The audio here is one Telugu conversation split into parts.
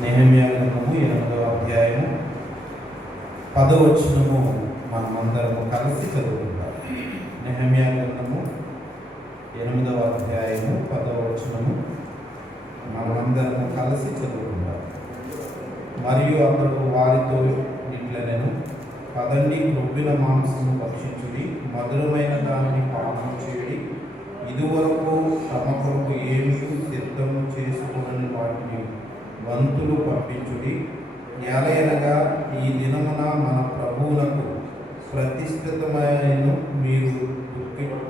నెహెమ్యా గ్రంథము 8వ అధ్యాయము 10వ వచనము మనమందరము కలిసి చదువుకుంటాం. నెహెమ్యా గ్రంథము 8వ అధ్యాయము 10వ వచనము మనమందరము కలిసి చదువుకుంటాం. మరియు అతడు వారితో ఇట్లనెను, పదండి, క్రొవ్విన మాంసము భక్షించుడి, మధురమైన దానిని పానం చేయడి, ఇదివరకు తమ కొరకు ఏమి సిద్ధము చేసుకుని వాటిని వంతులు పంపించుడి. ఎలయనగా ఈ దినమున మన ప్రభువునకు ప్రతిష్ఠితమైన మీరు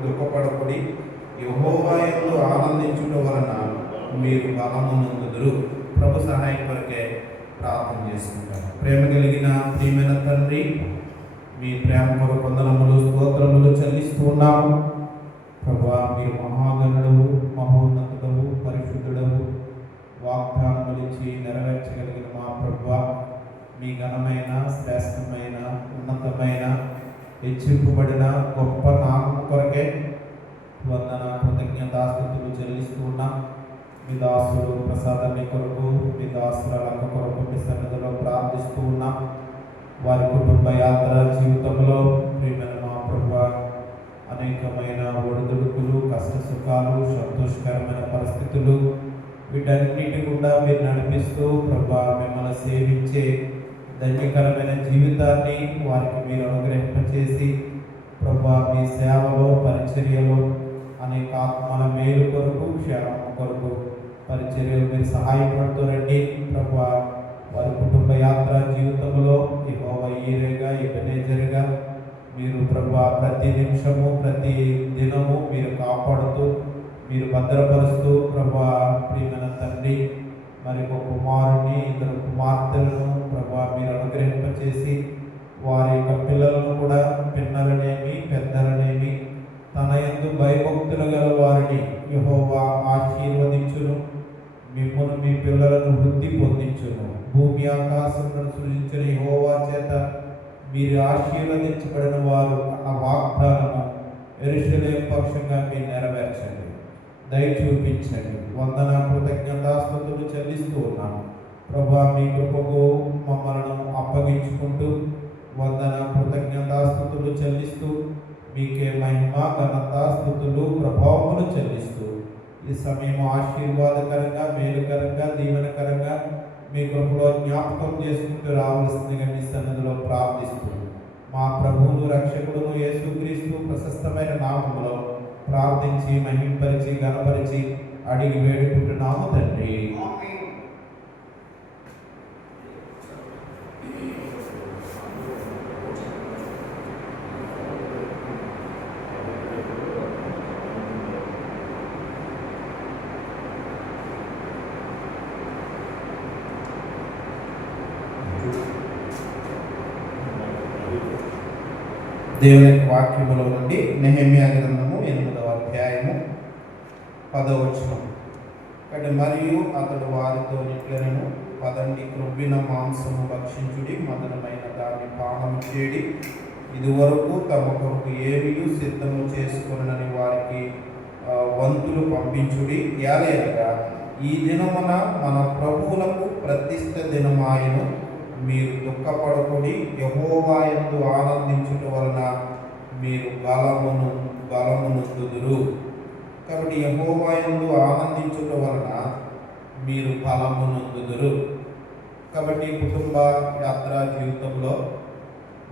దుఃఖపడకుడి, యెహోవా యందు ఆనందించుట వలన మీరు బలము నొందుదురు. ప్రభు సహాయం కొరకే ప్రార్థన చేసుకుంటారు. ప్రేమ కలిగిన ప్రియమైన తండ్రి, మీ ప్రేమ కొరకు వందనములు స్తోత్రములు చెల్లిస్తూ ఉన్నాము. ప్రభువా, మీరు మహాగణుడవు, మహోన్నతుడవు, పరిశుద్ధుడవు, వాగ్దానములు ఇచ్చి నెరవేర్చగలిగిన మా ప్రభువా, మీ ఘనమైన, శ్రేష్టమైన, ఉన్నతమైన, హెచ్చింపబడిన గొప్ప నామము కొరకే వందన కృతజ్ఞతాస్తుతులు చెల్లిస్తూ ఉన్నాం. మీ దాసుడు ప్రసాదాన్ని కొరకు, మీ దాసుల లక్క కొరకు మీ సన్నిధిలో ప్రార్థిస్తూ ఉన్నాం. వారి కుటుంబ యాత్ర జీవితంలో ప్రియమైన మా ప్రభువా, అనేకమైన ఒడిదుడుకులు, కష్ట సుఖాలు, సంతోషకరమైన పరిస్థితులు, వీటన్నిటి గుండా మీరు నడిపిస్తూ ప్రభువా, మిమ్మల్ని సేవించే ధన్యకరమైన జీవితాన్ని వారికి మీరు అనుగ్రహింపచేసి ప్రభువా, మీ సేవలో, పరిచర్యలో అనేక ఆత్మల మేలు కొరకు, క్షేమం కొరకు పరిచర్యలు మీరు సహాయపడుతూరండి. ప్రభువా, వారి కుటుంబ యాత్ర జీవితంలో యెహోవా ఈరేగా, ఎబెనేజరుగా మీరు ప్రభువా ప్రతి నిమిషము, ప్రతి దినము మీరు కాపాడుతూ, మీరు భద్రపరుస్తూ ప్రభువా, ప్రియమైన తండ్రి, మరి ఒక కుమారుని, ఇద్దరు కుమార్తెలను ప్రభువా మీరు అనుగ్రహింపచేసి వారి యొక్క పిల్లలను కూడా, పిన్నలనేమి పెద్దలనేమి, తన యందు భయభక్తులు గల వారిని యెహోవా ఆశీర్వదించును. మిమ్మును మీ పిల్లలను వృద్ధి పొందించును. భూమి ఆకాశములను సృజించిన యెహోవా చేత మీరు ఆశీర్వదించబడిన వారు అన్న వాగ్దానము యెరూషలేము పక్షంగా మీరు నెరవేర్చండి, దయ చూపించండి. వందన కృతజ్ఞతాస్తుతులు చెల్లిస్తూ ఉన్నాము. ప్రభువా, మీ కృపకు మమ్మలను అప్పగించుకుంటూ వందన కృతజ్ఞతాస్తుతులు చెల్లిస్తూ మీకే మహిమ, ఘనత, స్థుతులు, ప్రభావములు చెల్లిస్తూ ఈ సమయం ఆశీర్వాదకరంగా, మేలుకరంగా, దీవెనకరంగా మీ కృపలో జ్ఞాపకం చేసుకుంటూ రావాల్సిందిగా మీ సన్నిధిలో ప్రార్థిస్తూ మా ప్రభువును, రక్షకుడును యేసుక్రీస్తు ప్రశస్తమైన నామములో ప్రార్థించి, మహింపరిచి, ఘనపరిచి అడిగి వేడుకుంటున్నాము తండ్రి. దేవుని వాక్యములో నుండి నెహెమ్యా గ్రంథము 8వ అధ్యాయము 10వ వచనం. మరియు అతడు వారితో ఇట్లనెను, పదండి, క్రొవ్విన మాంసము భక్షించుడి, మధురమైన దాన్ని పానం చేయడి, ఇదివరకు తమ కొరకు ఏమీ సిద్ధము చేసుకొనని వారికి వంతులు పంపించుడి. ఎలయనగా ఈ దినమున మన ప్రభువులకు ప్రతిష్ఠ దినమాయను, మీరు దుఃఖపడకుడి, యెహోవా యందు ఆనందించుట వలన మీరు బలము నొందుదురు. కాబట్టి యెహోవా యందు ఆనందించుట వలన మీరు బలము నొందుదురు. కాబట్టి కుటుంబ యాత్ర జీవితంలో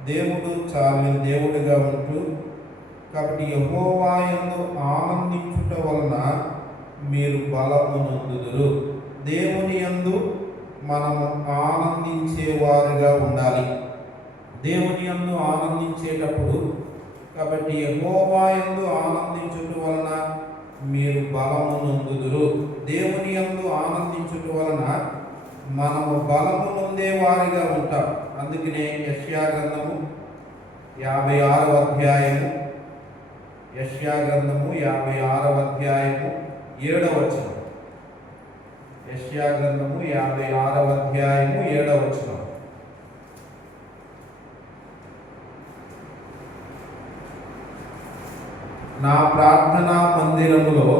దేవుడు చాలా దేవుడిగా ఉంటూ, కాబట్టి యెహోవా యందు ఆనందించుట వలన మీరు బలము నొందుదురు. దేవుని యందు మనము ఆనందించేవారుగా ఉండాలి. దేవుని యందు ఆనందించేటప్పుడు, కాబట్టి యెహోవా యందు ఆనందించుట వలన మీరు బలము నొందుదురు. దేవుని యందు ఆనందించుట వలన మనము బలము నొందేవారిగా ఉంటాం. అందుకనే యెషయా గ్రంథము 56వ అధ్యాయము, యెషయా గ్రంథము 56వ అధ్యాయము 7వ వచనం. యెషయా గ్రంథము 56వ అధ్యాయము 7వ వచనం. నా ప్రార్థనా మందిరములో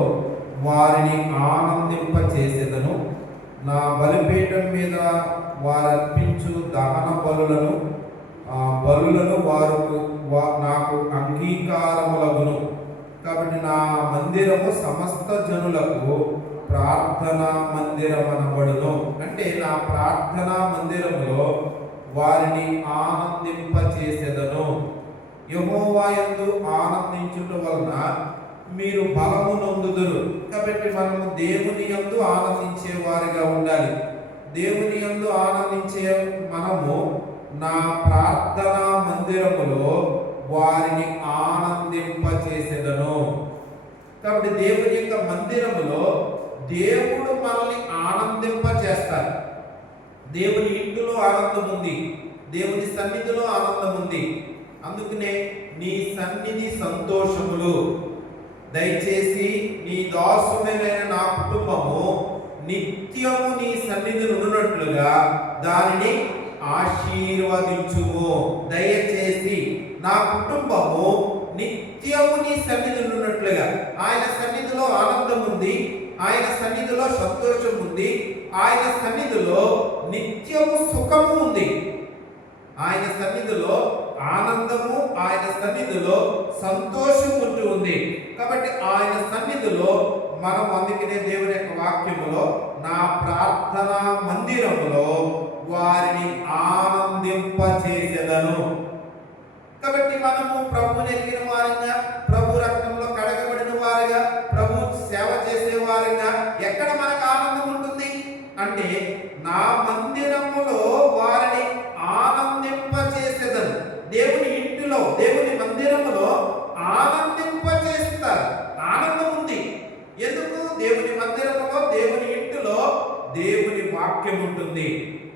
వారిని ఆనందింపచేసేదను, నా బలిపీఠం మీద వారు అర్పించు దహన బలులను నాకు అంగీకారములగును. కాబట్టి నా మందిరము సమస్త జనులకు ప్రార్థనా మందిరం అనబడును. అంటే నా ప్రార్థనా మందిరములో వారిని ఆనందింపచేసేదను. యెహోవా యందు ఆనందించుట వలన మీరు బలము నొందుదురు. కాబట్టి మనము దేవుని యందు ఆనందించే వారిగా ఉండాలి. దేవుని యందు ఆనందించే మనము నా ప్రార్థనా మందిరములో వారిని ఆనందింపచేసేదను. కాబట్టి దేవుని యొక్క మందిరములో దేవుడు మనల్ని ఆనందింపచేస్తారు. దేవుని ఇంటిలో ఆనందం ఉంది, దేవుని సన్నిధిలో ఆనందం ఉంది. అందుకనే నీ సన్నిధి సంతోషములు. దయచేసి నీ దాసుడైన నా కుటుంబము నిత్యము నీ సన్నిధిని ఉన్నట్లుగా దానిని ఆశీర్వదించుము. దయచేసి నా కుటుంబము నిత్యము నీ సన్నిధిని ఉన్నట్లుగా. ఆయన సన్నిధిలో ఆనందం ఉంది, ఆయన సన్నిధిలో సంతోషం ఉంది, ఆయన సన్నిధిలో నిత్యము సుఖము ఉంది. ఆయన సన్నిధిలో ఆనందము, ఆయన సన్నిధిలో సంతోషం ఉంటూ ఉంది. కాబట్టి ఆయన సన్నిధిలో మనం అందుకనే దేవుని యొక్క వాక్యములో నా ప్రార్థనా మందిరములో వారిని ఆనందింపచేసేదను. కాబట్టి మనము ప్రభువుని ఎరిగిన వారంగా, ప్రభు రక్తంలో కడగబడిన వారుగా, ప్రభు సేవ చేసే వారుగా ఎక్కడ మనకు ఆనందం ఉంటుంది అంటే నా మందిరములో వారిని ఆనందింపచేసేదను. దేవుని ఇంటిలో, దేవుని మందిరములో ఆనందింపచేస్తారు. ఆనందం ఉంది. ఎందుకు? దేవుని మందిరములో, దేవుని ఇంటిలో దేవుని వాక్యం ఉంటుంది.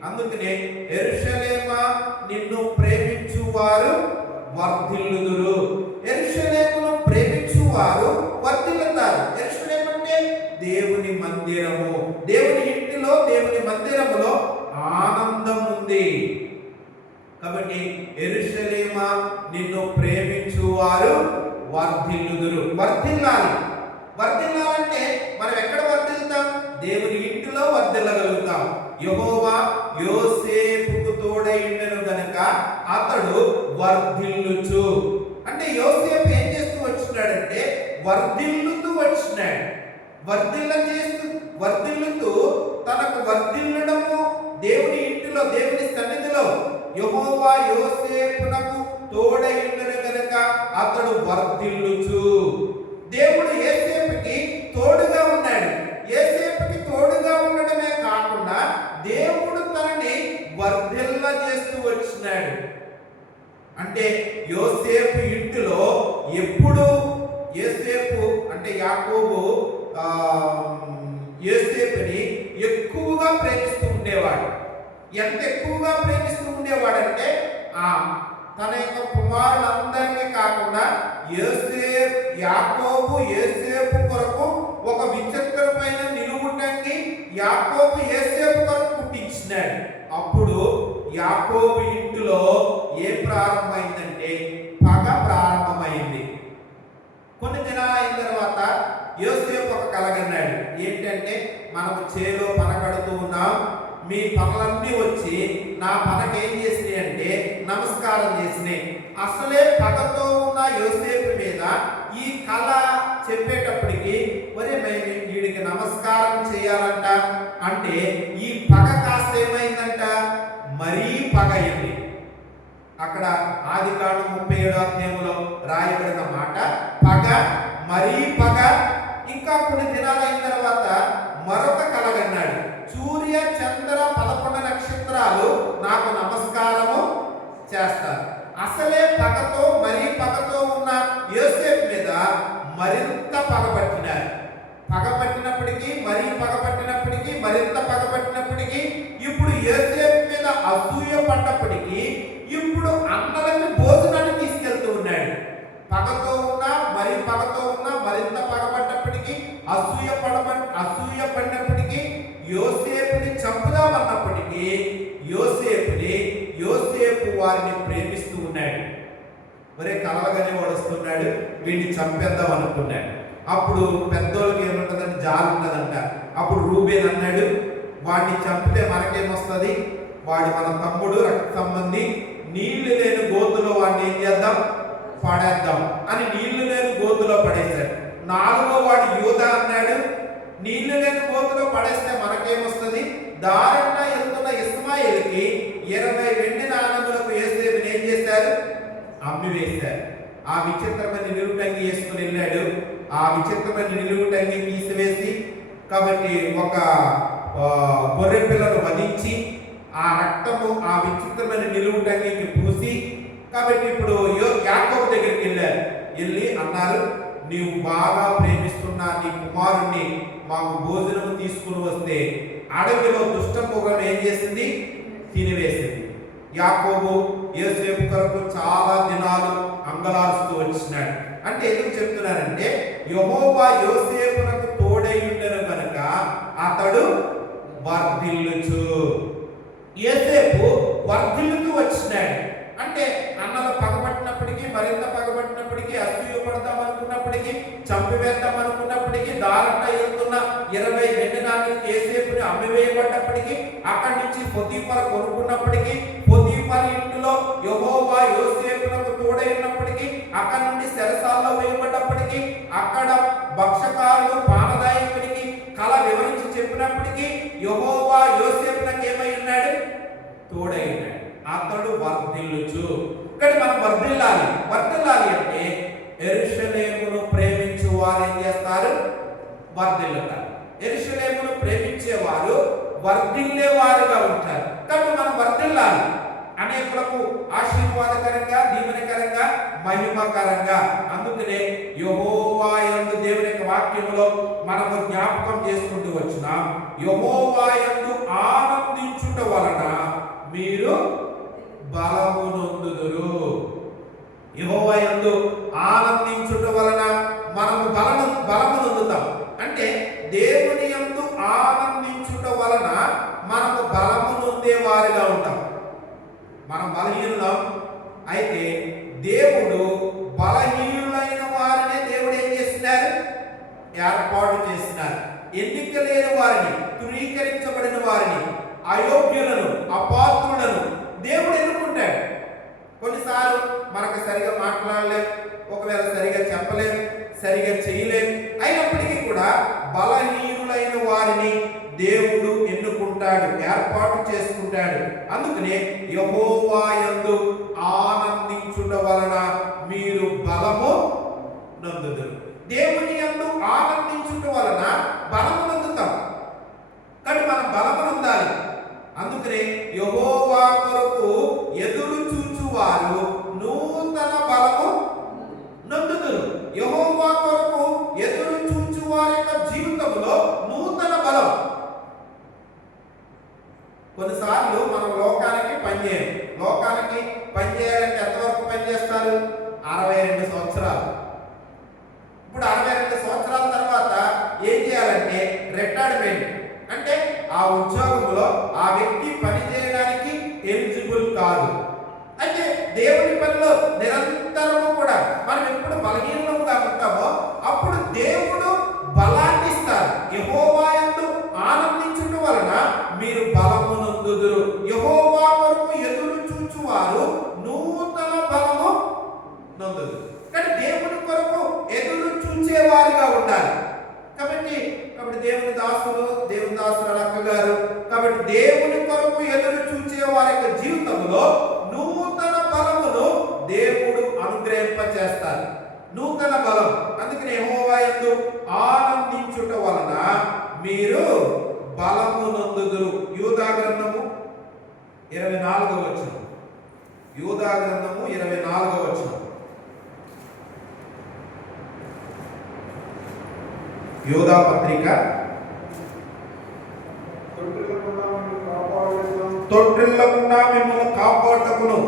అందుకనే యెరూషలేమా నిన్ను ప్రేమించువారు వర్ధిల్లుదురు. యెరూషలేమును ప్రేమించువారు వర్ధిల్లుతారు. యెరూషలేము అంటే దేవుని మందిరము. దేవుని ఇంటిలో, దేవుని మందిరములో ఆనందం ఉంది. కాబట్టి యెరూషలేమా నిన్ను ప్రేమించువారు వర్ధిల్లుదురు. వర్ధిల్లాలి. వర్ధిల్లాలంటే మనం ఎక్కడ వర్ధిల్లుతాం? దేవుని ఇంటిలో వర్ధిల్లగలుగుతాం. యెహోవా యోసేపుకు తోడై ఉండెను గనుక అతడు వర్ధిల్లుచు. అంటే యోసేపు ఏం చేస్తూ వచ్చినాడంటే వర్ధిల్లుతూ వచ్చినాడు. వర్ధిల్లుతూ తనకు వర్ధిల్లడము దేవుని ఇంటిలో, దేవుని సన్నిధిలో యెహోవా యోసేపునకు తోడై ఉండెను గనుక అతడు వర్ధిల్లుచు. దేవుడు యోసేపుకి తోడుగా ఉన్నాడు. యోసేపుకి తోడుగా ఉండడమే కాకుండా దేవుడు తనని వర్ధిల్ల చేస్తూ వచ్చినాడు. అంటే యోసేపు ఇంటిలో ఎప్పుడు యోసేపు అంటే యాకోబు యోసేపుని ఎక్కువగా ప్రేమిస్తూ ఉండేవాడు. ఎంత ఎక్కువగా ప్రేమిస్తూ ఉండేవాడంటే తన యొక్క కుమారులందరినీ కాకుండా యాకోబు యోసేపు కొరకు ఒక విచిత్రమైన నిలువుటంగి యాకోబు యోసేపు కొరకు పుట్టించినాడు. అప్పుడు యాకోబు ఇంటిలో ఏ ప్రారంభమైందంటే పగ ప్రారంభమైంది. కొన్ని దినాలు అయిన తర్వాత యోసేపు ఒక కలగన్నాడు. ఏంటంటే మనము చేలో పన కడుతూ ఉన్నాం, మీ పనులన్నీ వచ్చి నా పనకేం చేసినాయి అంటే నమస్కారం చేసినాయి. అసలే పగతో ఉన్న యోసేపు మీద ఈ కళ చెప్పేటప్పటికి వీడికి నమస్కారం చేయాలంట. అంటే ఈ పగ కాస్త ఏమైందంట, మరీ పగ అయింది. అక్కడ ఆదికాండం 37వ అధ్యాయంలో రాయబడిన మాట పగ, మరీ పగ. ఇంకా కొన్ని దినాలు అయిన తర్వాత మరొక కలగన్నాడు. సూర్య చంద్ర 11 నక్షత్రాలు నాకు నమస్కారము చేస్తారు. అసలే పగతో, మరీ పగతో ఉన్న యోసేపు మీద మరింత పగబట్టినారు. పగబట్టినప్పటికీ, మరీ పగబట్టినప్పటికీ, మరింత పగబట్టినప్పటికీ, ఇప్పుడు యోసేపు మీద అసూయ పడ్డప్పటికీ ఇప్పుడు అన్నలని భోజనాన్ని తీసుకెళ్తూ ఉన్నాడు. పగతో ఉన్నా, మరీ పగతో ఉన్నా, మరింత పగబడ్డప్పటికీ, అసూయ పడినప్పటికీ, యోసేపుని చంపుదామన్నప్పటికీ యోసేపు వారిని ప్రేమిస్తూ ఉన్నాడు. కలవగానే వస్తున్నాడు, వీడిని చంపేద్దాం అనుకున్నాడు. అప్పుడు పెద్దోళ్ళకి ఏముంటుందంటే జాలి ఉంటుందంట. అప్పుడు రూబేన్ అన్నాడు, వాడిని చంపితే మనకేమొస్తుంది? వాడు మన తమ్ముడు, రక్త సంబంధి, నీళ్లు లేని గోతులో వాడిని ఏం చేద్దాం? పడేద్దాం అని నీళ్లు లేని గోతులో పడేశాడు. నాలుగో వాడు యూదా అన్నాడు. నీళ్లు లేని గోతులో పడేస్తే మనకేమొస్తుంది? దారుణ ఎత్తున్న ఇస్మాయిల్కి 20 వెండి నాణములకు యోసేపుని ఏం చేశారు? అమ్మి వేశారు. ఆ విచిత్రమైన నిలువుటంగి వేసుకుని వెళ్ళాడు. ఆ విచిత్రమైన నిలువుటంగి తీసివేసి, కాబట్టి ఒక గొర్రె పిల్లను వధించి ఆ రక్తము ఆ విచిత్రమైన నిలువుటంగికి పూసి, కాబట్టి ఇప్పుడు యాకోబు దగ్గరికి వెళ్ళారు. వెళ్ళి అన్నారు, నీవు బాగా ప్రేమిస్తున్న నీ కుమారుణ్ణి మాకు భోజనం తీసుకుని వస్తే అడవిలో దుష్టమృగం ఏం చేసింది? తినివేసింది. యాకోబు యోసేపు కొరకు చాలా దినాలు అంగలారుస్తూ వచ్చినాడు. అంటే ఎందుకు చెప్తున్నానంటే, యెహోవా యోసేపునకు తోడై ఉండెను కనుక అతడు వర్ధిల్లుచు. యోసేపు వర్ధిల్లుతూ వచ్చినాడు. అంటే అన్నలు పగబట్టినప్పటికీ, మరింత పగబట్టినప్పటికీ, అసూయపడదాం అనుకున్నప్పటికీ, చంపివేద్దాం అనుకున్నప్పటికీ, దారంట వెళ్తున్న 20 వెండి నాణాలు యోసేపుని అమ్మివేయబడ్డప్పటికీ, అక్కడి నుంచి పొతీఫర కొనుక్కున్నప్పటికీ, పొతీఫర ఇంటిలో యెహోవా యోసేపునకు తోడై ఉన్నప్పటికీ, అక్కడి నుండి చెరసాలలో వేయబడ్డప్పటికీ, అక్కడ భక్షకారులు పానదాయకునికి కళ వివరించి చెప్పినప్పటికీ యెహోవా యోసేపునకు ఏమై ఉన్నాడు? తోడై ఉన్నాడు. అతడు వర్ధిల్లుచు. ఇక్కడ మనం వర్ధిల్లాలి. వర్ధిల్లాలి అంటే యెరూషలేమును ప్రేమించు వారు ఏం చేస్తారు? వర్ధిల్లుతారు. యెరూషలేమును ప్రేమించేవారు వర్ధిల్లేవారుగా ఉంటారు. కాబట్టి మనం వర్ధిల్లాలి. అనేకులకు ఆశీర్వాదకరంగా, దీవెనకరంగా, మహిమకరంగా. అందుకనే యెహోవా యందు దేవుని యొక్క వాక్యములో మనము జ్ఞాపకం చేసుకుంటూ వచ్చినాం. యెహోవా యందు ఆనందించుట వలన మీరు బలము నొందుదురు. యెహోవా యందు ఆనందించుట వలన మనము బలము నొందుతాం. అంటే దేవుని యందు ఆనందించుట వలన మనము బలము నొందేవారిగా ఉంటాం. మనం బలహీనులం. అయితే దేవుడు బలహీనులైన వారినే దేవుడు ఏం చేస్తున్నారు? ఏర్పాటు చేస్తున్నారు. ఎన్నిక లేని వారిని, ధృవీకరించబడిన వారిని, అయోగ్యులను, అపాత్రులను దేవుడు ఎన్నుకుంటాడు. కొన్నిసార్లు మనకు సరిగా మాట్లాడలేం, ఒకవేళ సరిగా చెప్పలేం, సరిగా చేయలేం. అయినప్పటికీ కూడా బలహీనులైన వారిని దేవుడు ఎన్నుకుంటాడు, ఏర్పాటు చేసుకుంటాడు. అందుకనే యెహోవా యందు ఆనందించుట వలన మీరు బలము నొందుదురు. దేవుని యందు ఆనందించుట వలన బలము నొందుతాం. కానీ మనం బలము నొందాలి. అందుకనే యెహోవా కొరకు ఎదురు చూచువారు నూతన బలము నొందుదురు. యెహోవా కొరకు ఎదురు చూచువారి యొక్క జీవితంలో నూతన బలం. కొన్నిసార్లు మనం లోకానికి పనిచేయం. లోకానికి పనిచేయాలంటే ఎంతవరకు పనిచేస్తారు? 62 సంవత్సరాలు. ఇప్పుడు 62 సంవత్సరాల తర్వాత ఏం చేయాలంటే రిటైర్మెంట్. అంటే ఆ ఉద్యోగంలో ఆ వ్యక్తి పని చేయడానికి ఎలిజిబుల్ కాదు. అంటే దేవుని పనిలో నిరంతరము కూడా మనం ఎప్పుడు బలహీనంగా ఉంటామో అప్పుడు దేవుడు బలాన్ని ఇస్తారు. యెహోవా యందు ఆనందించుట వలన మీరు బలము నొందుదురు. యెహోవా కొరకు ఎదురు చూచువారు నూతన బలము నొందుదురు. కానీ దేవుని కొరకు ఎదురు చూచేవారిగా ఉండాలి. కాబట్టి దేవుని దాసుల అక్కగారు, కాబట్టి దేవుని కొరకు ఎదురు చూచే వారి యొక్క జీవితంలో నూతన బలమును దేవుడు అనుగ్రహింపచేస్తారు. నూతన బలం. అందుకని యెహోవా యందు ఆనందించుట వలన మీరు బలము నొందుదురు. యూదా గ్రంథము 24వ వచనం. యూదా గ్రంథము 24వ వచనం. యోధా పత్రిక. తొట్టిల్లకుండా మిమ్మల్ని కాపాడుటకును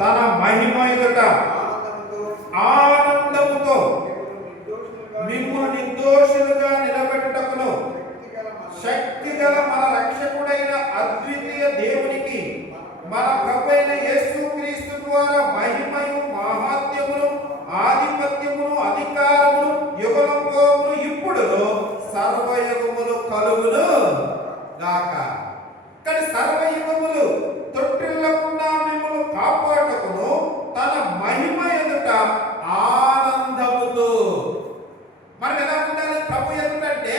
తన మహిమ ఎదుట ఆనందముతో మిమ్మల్ని నిర్దోషులుగా నిలబెట్టుటకును శక్తిగల మన రక్షకుడైన అద్వితీయ దేవునికి మన ప్రభువైన యేసుక్రీస్తు ద్వారా మహిమయు మహాత్మ్యమును ఆధిపత్యమును అధికారమును యుగములు ఇప్పుడు సర్వయుగములు కలుగును సర్వయుగములు తొట్టిల్లకుండా మిమ్మల్ని కాపాడుటకును తన మహిమ ఎదుట ఆనందముతో. మనం ఎలా ఉండాలి? ప్రభు ఎదుటంటే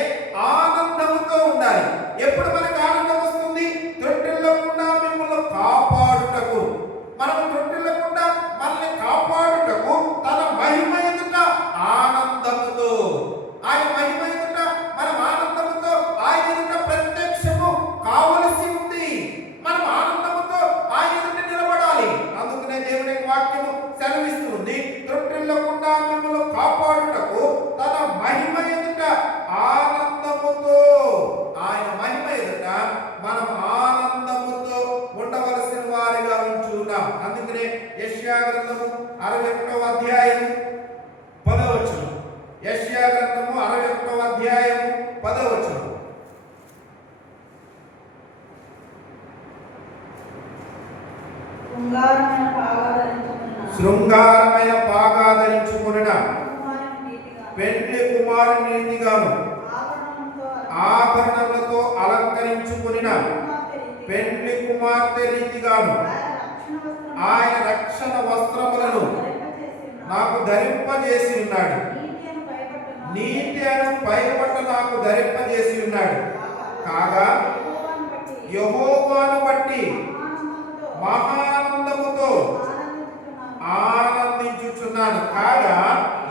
ఆనందముతో ఉండాలి. ఎప్పుడు మనకు ఆనందం వస్తుంది? తొట్టిల్లకుండా మిమ్మల్ని కాపాడుటకు. మనం తొట్టిల్లకుండా మనల్ని కాపాడుటకు తన మహిమ ఎదుట ఆనందముతో. ఆయన మహిమ ఎదుట మనం ఆనందముతో ఆయన ఎదుట ప్రత్యక్షము కావలసి ఉంది. మనం ఆనందముతో ఆయన ఎదుట నిలబడాలి. అందుకనే దేవుని వాక్యము సెలవిస్తుంది, తొట్టిల్లకుండా మిమ్మల్ని కాపాడుటకు తన మహిమ ఎదుట ఆనందముతో. ఆయన మహిమ ఎదుట మనం ఆనందముతో ఉండవలసిన వారిగా ఉంచున్నాం. అందుకనే యెషయా గ్రంథము 61వ అధ్యాయము 10వ వచనం. యెషయా గ్రంథము 61వ అధ్యాయము 10వ వచనం. శృంగారమైన పాగా ధరించుకొనిన పెండ్లి కుమారుని నీతిగాను ఆభరణములతో అలంకరించుకొనిన పెండ్లి కుమార్తె రీతిగాను ఆయన రక్షణ వస్త్రములను నాకు ధరింపజేసి ఉన్నాడు. నీతి అను పైబట్ట నాకు ధరింపజేసి ఉన్నాడు. కాగా యెహోవాను బట్టి మహానందముతో ఆనందించుచున్నాను. కాగా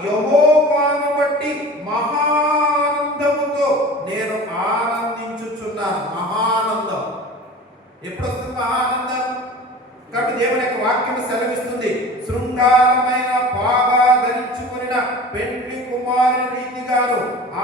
యెహోవాను బట్టి మహానందముతో నేను ఆనందించుచున్నాను. మహానందం ఎప్పుడు వస్తుంది? మహానందం కాబట్టి దేవుని యొక్క వాక్యం సెలవిస్తుంది, శృంగారమైన పాగా ధరించుకొనిన పెండ్లి కుమారుని రీతిగాను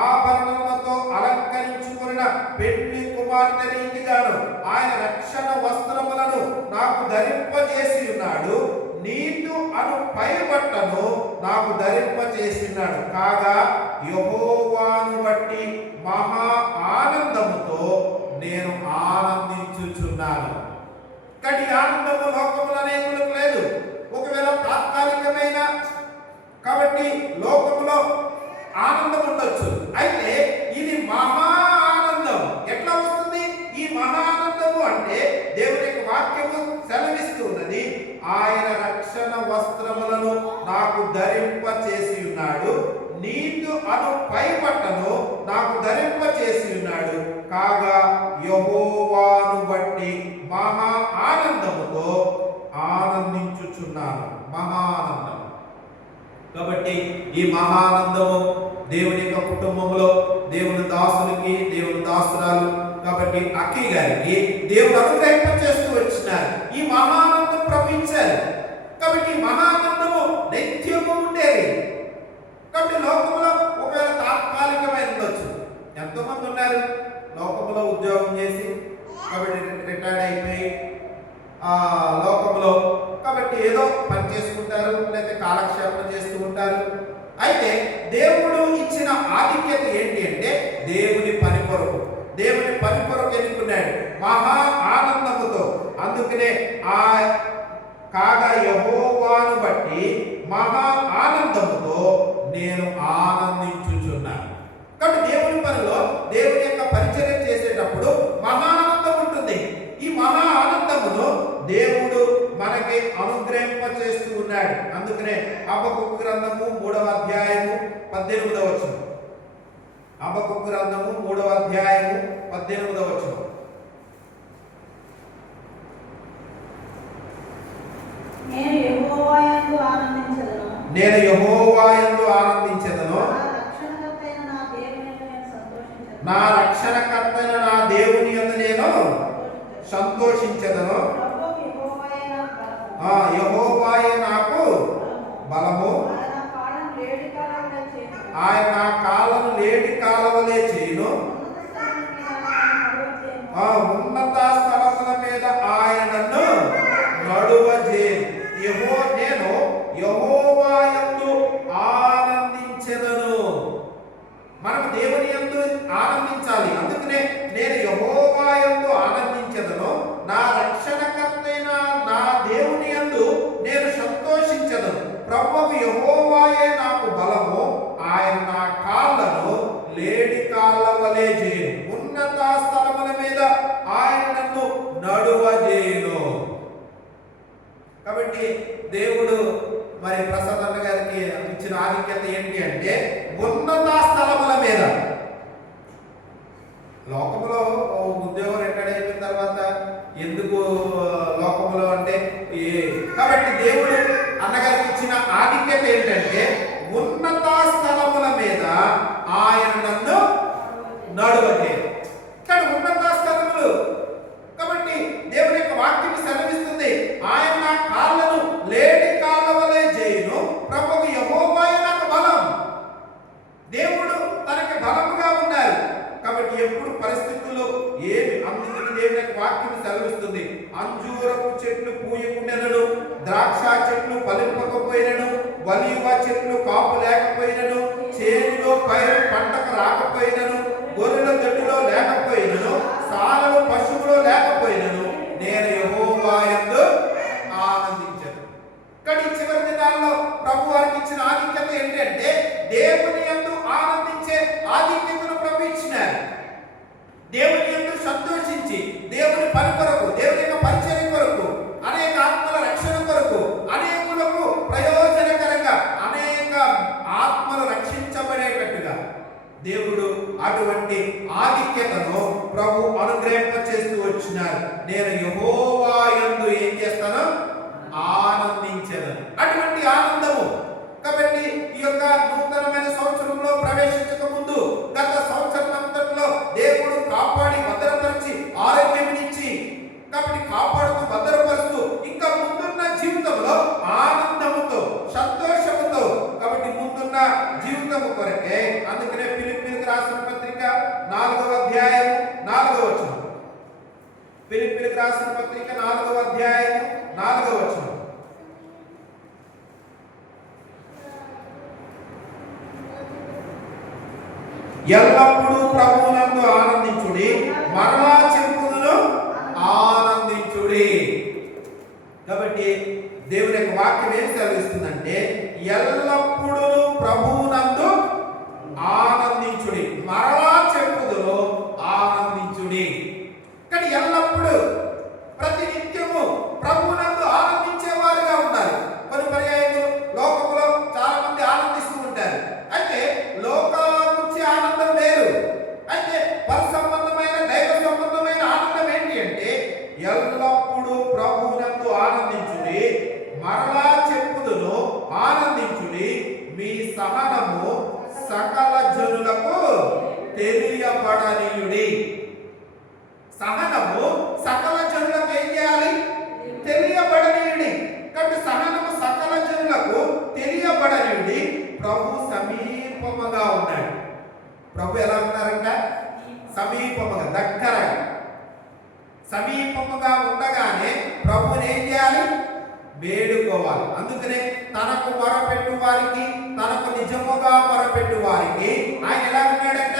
ఆభరణములతో అలంకరించుకొనిన పెండ్లి కుమార్తె రీతిగాను ఆయన రక్షణ వస్త్రములను నాకు ధరింపజేసి ఉన్నాడు. నీతు అను పైబట్టను నాకు ధరింపజేసి ఉన్నాడు. కాగా యెహోవాను బట్టి మహా ఆనందముతో నేను ఆనందించుచున్నాను. కానీ ఆనందము లోకములో అనేకులకు లేదు. ఒకవేళ తాత్కాలికమైన కాబట్టి లోకములో ఆనందం ఉండొచ్చు. అయితే ఇది మహా ఆనందం. ఎట్లా వస్తుంది ఈ మహా ఆనందము అంటే? దేవుని యొక్క వాక్యము సెలవిస్తూ ఉన్నది, ఆయన రక్షణ వస్త్రములను నాకు ధరింపచేసి ఉన్నాడు. నీతు అను పైబట్టను నాకు ధరింపచేసి ఉన్నాడు. కాగా యెహోవాను బట్టి మహా ఆనందముతో ఆనందించుచున్నాను. మహానందం. కాబట్టి ఈ మహానందము దేవుని యొక్క కుటుంబంలో దేవుని దాసులకి, దేవుని దాసురాలు కాబట్టి అక్కయ్య గారికి దేవుడు అనుగ్రహింప చేస్తూ వచ్చినారు. ఈ మహానందం ప్రవహించారు. కాబట్టి ఈ మహానందము నిత్యము ఉండేది. కాబట్టి లోకంలో ఒకవేళ తాత్కాలికమైన ఉండొచ్చు. ఎంతోమంది ఉన్నారు లోకంలో ఉద్యోగం చేసి కాబట్టి రిటైర్డ్ అయిపోయి లోకంలో కాబట్టి ఏదో పని చేసుకుంటారు, లేదా కాలక్షేపం చేస్తూ ఉంటారు. అయితే దేవుడు ఇచ్చిన ఆధిక్యత ఏంటి అంటే దేవుని పని కొరకు, దేవుని పని కొరకు ఎన్నుకున్నాడు మహా ఆనందముతో. అందుకనే కాగా యెహోవాను బట్టి మహా ఆనందముతో నేను ఆనందించుచున్నాను. కాబట్టి దేవుని పనిలో దేవుని యొక్క పరిచర్య చేసేటప్పుడు మహా ఆనందం ఉంటుంది. ఈ మహా ఆనందమును దేవుడు మనకి అనుగ్రహింప చేస్తూ ఉన్నాడు. అందుకనే హబక్కూకు గ్రంథము 3వ అధ్యాయము 18వ వచనం. హబక్కూకు గ్రంథము 3వ అధ్యాయము 18వ వచనం. నేను యెహోవా యందు ఆనందించెదను. నా రక్షణకర్తైన నా దేవుని యందు నేను సంతోషించెదను. యెహోవాయే నాకు బలము, ఆయన నా కాళ్ళను లేడి కాలవలే చేయును. ఉన్నత స్థలముల మీద ఆయన నన్ను నడువజేయును. నేను యెహోవా యందు ఆనందించెదను. మనం దేవుని యందు ఆనందించాలి. అందుకనే నేను యెహోవా యందు ఆనందించెదను. నా రక్షణకర్తైన నా దేవుని యందు నేను సంతోషించెదను. ప్రభువు యెహోవాయే నాకు బలము, ఆయన నా కాళ్ళను లేడి కాళ్ళ వలె చేయును. ఉన్నత స్థలముల మీద నడువజేయును. కాబట్టి దేవుడు మరి ప్రసాద్ అన్న గారికి ఇచ్చిన ఆధిక్యత ఏంటి అంటే ఉన్నత స్థలముల మీద. లోకంలో ఉద్యోగం రిటైర్డ్ అయిపోయిన తర్వాత ఎందుకు లోకంలో అంటే కాబట్టి దేవుడు అన్నగారికి ఇచ్చిన ఆధిక్యత ఏంటంటే ఉన్నత స్థలముల మీద ఆయన నన్ను నడువజేయును. కానీ ఉన్నత స్థలములు కాబట్టి దేవుని యొక్క వాక్యం సెలవిస్తుంది, ఆయన నా కాళ్ళను లేడి కాళ్ళ వలె చేయును, ప్రభువు యెహోవాయే నాకు బలం. దేవుడు తనకి బలముగా ఉన్నారు కాబట్టి ఎప్పుడు పరిస్థితుల్లో ఏమి అందుకని దేవుని యొక్క వాక్యం సెలవిస్తుంది, అంజూరపు చెట్లు పూయకుండెనను, ద్రాక్ష చెట్లు ఫలింపకపోయినను, ఒలీవ చెట్లు కాపు లేకపోయినను, చేనులో పైరు పంటకు రాకపోయినను, గొర్రెల దొడ్డిలో లేకపోయినను, సాలలు పశువులో లేకపోయినను, నేను యెహోవా యందు ఆనందించను. కానీ చివరి దినాల్లో ప్రభు వారికి ఇచ్చిన ఆధిక్యత ఏంటంటే దేవుని యందు ఆనందించే ఆధిక్యతను ప్రభు ఇచ్చినారు. దేవుని యందు సంతోషించి దేవుని పని కొరకు, దేవుని యొక్క పరిచర్య కొరకు, అనేక ఆత్మల రక్షణ కొరకు, అనేకులకు ప్రయోజనకరంగా అనేక ఆత్మలు రక్షించబడేటట్టుగా దేవుడు అటువంటి ఆధిక్యతను ప్రభు అనుగ్రహింప చేస్తూ వచ్చినారు. నేను యెహోవా యందు ఏం చేస్తాను? ఆనందించను. అటువంటి ఆనందము. కాబట్టి ఈ యొక్క నూతనమైన సంవత్సరంలో ప్రవేశించక ముందు గత సంవత్సరం అంతట్లో దేవుడు కాపాడి భద్రపరిచి ఆరోగ్యమిచ్చి కాబట్టి కాపాడుతూ భద్రపరుస్తూ ఇంకా ముందున్న జీవితంలో ఆనందముతో సంతోషముతో కాబట్టి ముందున్న జీవితము కొరకే అందుకనే ఫిలిప్పీలకు రాసిన పత్రిక 4వ అధ్యాయం 4వ వచనం. ఫిలిప్పీలకు రాసిన పత్రిక 4వ అధ్యాయం 4వ వచనం. ఎల్లప్పుడూ ప్రభువునందు ఆనందించుడి, మరలా చెప్పుదును ఆనందించుడి. కాబట్టి దేవుని యొక్క వాక్యం ఏం సెలవిస్తుందంటే ఎల్లప్పుడూ ప్రభువునందు ఆనందించుడి, మరలా చెప్పుదును ఆనందించుడి. కానీ ఎల్లప్పుడూ ప్రతి నిత్యము ప్రభువునందు ఆనందించేవారుగా ఉండాలి. కొన్ని పర్యాయాలు లోకంలో చాలా మంది ఆనందిస్తూ ఉంటారు. అయితే లోకానికి ఆనందం వేరు. అయితే పర సంబంధమైన దైవ సంబంధమైన ఆనందం ఏంటి అంటే ఎల్లప్పుడూ ప్రభువునందు ఆనందించుడి, మరలా చెప్పుదును ఆనందించుడి, మీ సహనము సకల జనులకు తెలియబడనీయుడి. సహనము సకల జనులకు ఏం చేయాలి? తెలియబడనీయుడి. కాబట్టి సహనము సకల జనులకు తెలియబడనీయుడి. ప్రభు సమీపముగా ఉన్నాడు. ప్రభు ఎలా ఉన్నారంట? సమీపముగా, దగ్గరగా. సమీపముగా ఉండగానే ప్రభువుని ఏం చేయాలి? వేడుకోవాలి. అందుకనే తనకు మొరపెట్టు వారికి, తనకు నిజముగా మొరపెట్టు వారికి ఆయన ఎలా ఉన్నాడంట?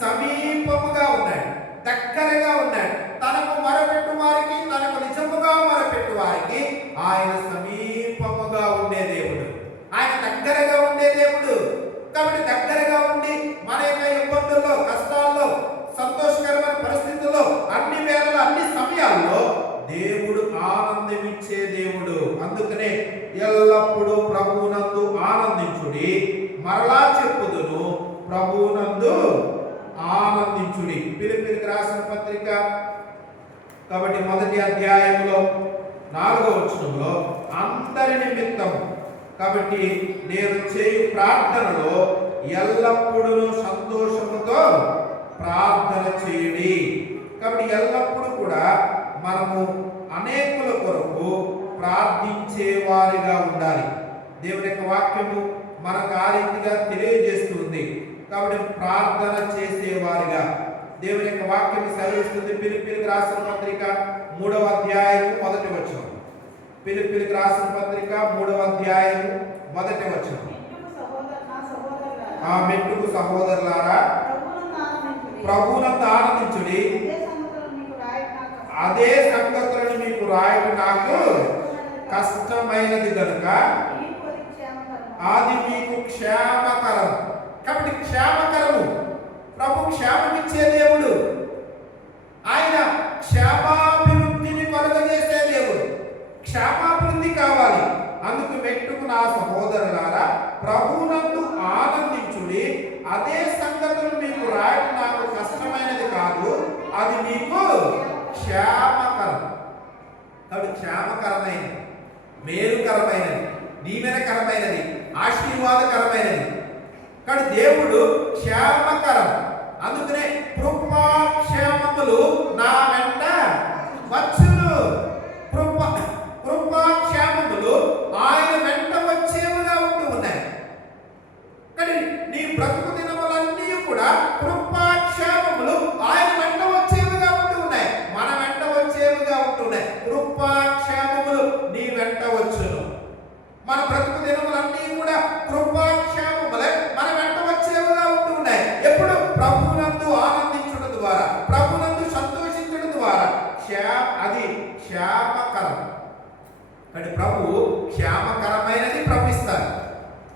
సమీపముగా ఉన్నాడు, దగ్గరగా ఉన్నాడు. తనకు మొరపెట్టు వారికి, తనకు నిజముగా మొరపెట్టు వారికి ఆయన సమీపముగా ఉండే దేవుడు, ఆయన దగ్గరగా ఉండే దేవుడు. కాబట్టి దగ్గరగా ఉండి మన యొక్క ఇబ్బందుల్లో, కష్టాల్లో, సంతోషకరమైన పరిస్థితుల్లో, అన్ని వేళల్లో, అన్ని సమయాల్లో దేవుడు ఆనందమిచ్చే దేవుడు. అందుకనే ఎల్లప్పుడూ ప్రభువునందు ఆనందించుడి, మరలా చెప్పుదును ప్రభువునందు ఆనందించుడి. ఫిలిప్పీలకు రాసిన పత్రిక కాబట్టి 1వ అధ్యాయంలో 4వ వచనంలో అందరి నిమిత్తం కాబట్టి నేను చేయు ప్రార్థనలో ఎల్లప్పుడూ సంతోషముతో ప్రార్థన చేయుడి. కాబట్టి ఎల్లప్పుడూ కూడా మనము అనేకుల కొరకు ప్రార్థించే వారిగా ఉండాలి. దేవుని యొక్క వాక్యము మనకు ఆ రీతిగా తెలియజేస్తుంది. కాబట్టి ప్రార్థన చేసేవారిగా దేవుని యొక్క వాక్యం సెలవిస్తుంది. ఫిలిప్పీలకు రాసిన పత్రిక 3వ అధ్యాయం 1వ వచనం. ఫిలిప్పీలకు రాసిన పత్రిక 3వ అధ్యాయం 1వ వచనం. ఆ మెట్టుకు సహోదరులారా ప్రభువునందు ఆనందించుడి, అదే సంగతులను మీకు రాయడం నాకు కష్టమైనది కనుక అది మీకు క్షేమకరం. కాబట్టి క్షేమకరము. ప్రభు క్షేమమిచ్చే దేవుడు. ఆయన క్షేమాభివృద్ధిని కలుగజేసే దేవుడు. క్షేమాభివృద్ధి కావాలి. అందుకు మెట్టుకు నా సహోదరులారా, ప్రభువునందు ఆనందించుడి. అదే సంగతులు మీకు రాయడం నాకు కష్టమైనది కాదు, అది మీకు క్షేమకరం. కాబట్టి క్షేమకరమైనది, మేలుకరమైనది, దీవెనకరమైనది, ఆశీర్వాదకరమైనది. కాబట్టి దేవుడు క్షేమకరం. అందుకనే కృపాక్షేమములు నా వెంట వచ్చును. కృపాక్షేమములు ఆయన వెంట వచ్చేవిగా ఉంటూ ఉన్నాయి. కానీ నీ బ్రతుకు దినములన్నీ కూడా కృపాక్షేమములు ఆయన వెంట వచ్చేవిగా ఉంటూ ఉన్నాయి, మన వెంట వచ్చేవిగా ఉంటున్నాయి. కృపాక్షేమములు నీ వెంట వచ్చును. మన బ్రతుకు దినములన్నీ కూడా కృపాక్షేమములే మన వెంట వచ్చేవిగా ఉంటూ ఉన్నాయి. ఎప్పుడు ప్రభువునందు ఆనందించడం ద్వారా, ప్రభువునందు సంతోషించడం ద్వారా అది క్షేమకరం. అంటే ప్రభు క్షేమకరమైనది ప్రవహిస్తారు,